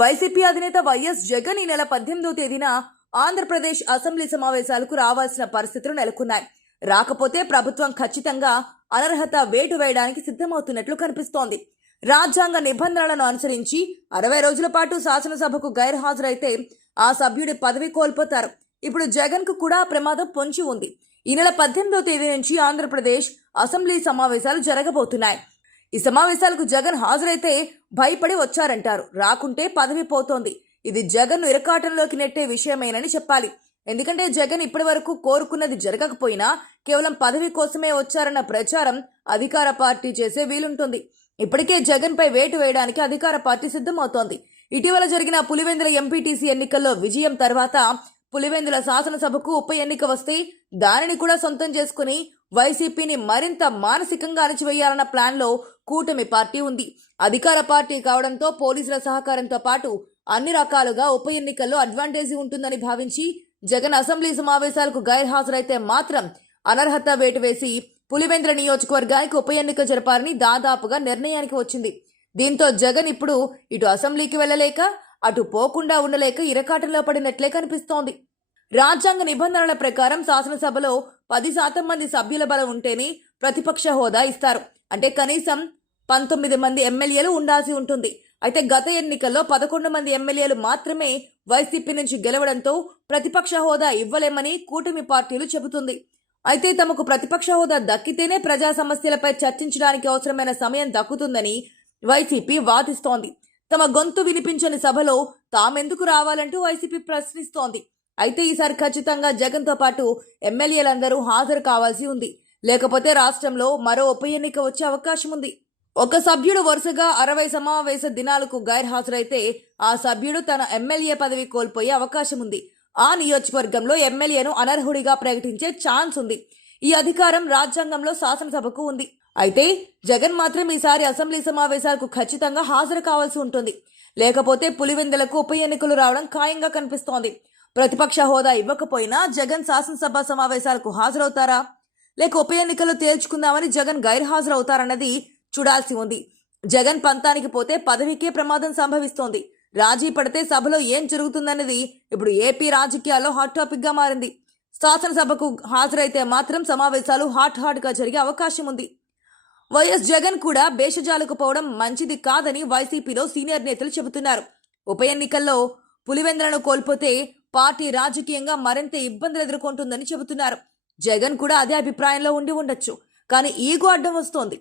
YCP అధినేత YS Jagan ఈ నెల 18వ తేదీన ఆంధ్రప్రదేశ్ అసెంబ్లీ సమావేశాలకు రావాల్సిన పరిస్థితులు నెలకొన్నాయి. రాకపోతే ప్రభుత్వం ఖచ్చితంగా అనర్హత వేటు వేయడానికి సిద్ధమవుతున్నట్లు కనిపిస్తోంది. రాజ్యాంగ నిబంధనలను అనుసరించి 60 రోజుల పాటు శాసనసభకు గైర్హాజరైతే ఆ సభ్యుడి పదవి కోల్పోతారు. ఇప్పుడు జగన్ కు కూడా ప్రమాదం పొంచి ఉంది. ఈ నెల 18వ తేదీ నుంచి ఆంధ్రప్రదేశ్ అసెంబ్లీ సమావేశాలు జరగబోతున్నాయి. ఈ సమావేశాలకు జగన్ హాజరైతే భయపడి వచ్చారంటారు. రాకుంటే పదవి పోతోంది. ఇది జగన్ ను ఇరకాటంలోకి నెట్టే విషయమేనని చెప్పాలి. ఎందుకంటే జగన్ ఇప్పటి వరకు కోరుకున్నది జరగకపోయినా కేవలం పదవి కోసమే వచ్చారన్న ప్రచారం అధికార పార్టీ చేసే వీలుంటుంది. ఇప్పటికే జగన్ పై వేటు వేయడానికి అధికార పార్టీ సిద్ధమవుతోంది. ఇటీవల జరిగిన పులివెందుల ఎంపీటీసీ ఎన్నికల్లో విజయం తర్వాత పులివెందుల శాసనసభకు ఉప ఎన్నిక వస్తే దానిని కూడా సొంతం చేసుకుని వైసీపీని మరింత మానసికంగా అణచివేయాలన్న ప్లాన్లో కూటమి పార్టీ ఉంది. అధికార పార్టీ కావడంతో పోలీసుల సహకారంతో పాటు అన్ని రకాలుగా ఉప ఎన్నికల్లో అడ్వాంటేజీ ఉంటుందని భావించి జగన్ అసెంబ్లీ సమావేశాలకు గైర్హాజరైతే మాత్రం అనర్హత వేటు వేసి పులివెందుల నియోజకవర్గానికి ఉప ఎన్నిక జరపాలని దాదాపుగా నిర్ణయానికి వచ్చింది. దీంతో జగన్ ఇప్పుడు ఇటు అసెంబ్లీకి వెళ్లలేక అటు పోకుండా ఉండలేక ఇరకాటంలో పడినట్లే కనిపిస్తోంది. రాజ్యాంగ నిబంధనల ప్రకారం శాసనసభలో 10% మంది సభ్యుల బలం ఉంటేనే ప్రతిపక్ష హోదా ఇస్తారు. అంటే కనీసం 19 మంది ఎమ్మెల్యేలు ఉండాల్సి ఉంటుంది. అయితే గత ఎన్నికల్లో 11 మంది ఎమ్మెల్యేలు మాత్రమే వైసీపీ నుంచి గెలవడంతో ప్రతిపక్ష హోదా ఇవ్వలేమని కూటమి పార్టీలు చెబుతుంది. అయితే తమకు ప్రతిపక్ష హోదా దక్కితేనే ప్రజా సమస్యలపై చర్చించడానికి అవసరమైన సమయం దక్కుతుందని వైసీపీ వాదిస్తోంది. తమ గొంతు వినిపించని సభలో తామెందుకు రావాలంటూ వైసీపీ ప్రశ్నిస్తోంది. అయితే ఈసారి ఖచ్చితంగా జగన్తో పాటు ఎమ్మెల్యేలందరూ హాజరు కావాల్సి ఉంది. లేకపోతే రాష్ట్రంలో మరో ఉప ఎన్నిక వచ్చే అవకాశం ఉంది. ఒక సభ్యుడు వరుసగా 60 సమావేశ దినాలకు గైర్హాజరైతే ఆ సభ్యుడు తన ఎమ్మెల్యే పదవి కోల్పోయే అవకాశం ఉంది. ఆ నియోజకవర్గంలో ఎమ్మెల్యేను అనర్హుడిగా ప్రకటించే ఛాన్స్ ఉంది. ఈ అధికారం రాజ్యాంగంలో శాసనసభకు ఉంది. అయితే జగన్ మాత్రం ఈసారి అసెంబ్లీ సమావేశాలకు ఖచ్చితంగా హాజరు కావాల్సి ఉంటుంది. లేకపోతే పులివెందులకు ఉప ఎన్నికలు రావడం ఖాయంగా కనిపిస్తోంది. ప్రతిపక్ష హోదా ఇవ్వకపోయినా జగన్ శాసనసభ సమావేశాలకు హాజరవుతారా, లేక ఉప ఎన్నికలు తేల్చుకుందామని జగన్ గైర్హాజరవుతారన్నది చూడాల్సి ఉంది. జగన్ పంతానికి పోతే పదవికే ప్రమాదం సంభవిస్తోంది. రాజీ పడితే సభలో ఏం జరుగుతుందన్నది ఇప్పుడు ఏపీ రాజకీయాల్లో హాట్ టాపిక్ గా మారింది. శాసనసభకు హాజరైతే మాత్రం సమావేశాలు హాట్ గా జరిగే అవకాశం ఉంది. వైఎస్ జగన్ కూడా భేషజాలకు పోవడం మంచిది కాదని వైసీపీలో సీనియర్ నేతలు చెబుతున్నారు. ఉప ఎన్నికల్లో పులివెందులను కోల్పోతే పార్టీ రాజకీయంగా మరింత ఇబ్బందులు ఎదుర్కొంటుందని చెబుతున్నారు. జగన్ కూడా అదే అభిప్రాయంలో ఉండి ఉండొచ్చు. కానీ ఈగో అడ్డం వస్తోంది.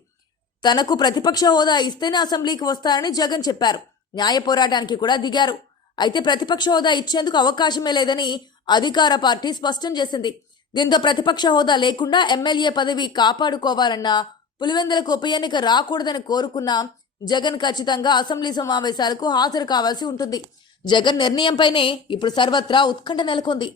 తనకు ప్రతిపక్ష హోదా ఇస్తేనే అసెంబ్లీకి వస్తారని జగన్ చెప్పారు. న్యాయ పోరాటానికి కూడా దిగారు. అయితే ప్రతిపక్ష హోదా ఇచ్చేందుకు అవకాశమే లేదని అధికార పార్టీ స్పష్టం చేసింది. దీంతో ప్రతిపక్ష హోదా లేకుండా ఎమ్మెల్యే పదవి కాపాడుకోవాలన్నా పులివెందులకు ఉప ఎన్నిక రాకూడదని కోరుకున్నా జగన్ ఖచ్చితంగా అసెంబ్లీ సమావేశాలకు హాజరు కావాల్సి ఉంటుంది. జగన్ నిర్ణయంపైనే ఇప్పుడు సర్వత్రా ఉత్కంఠ నెలకొంది.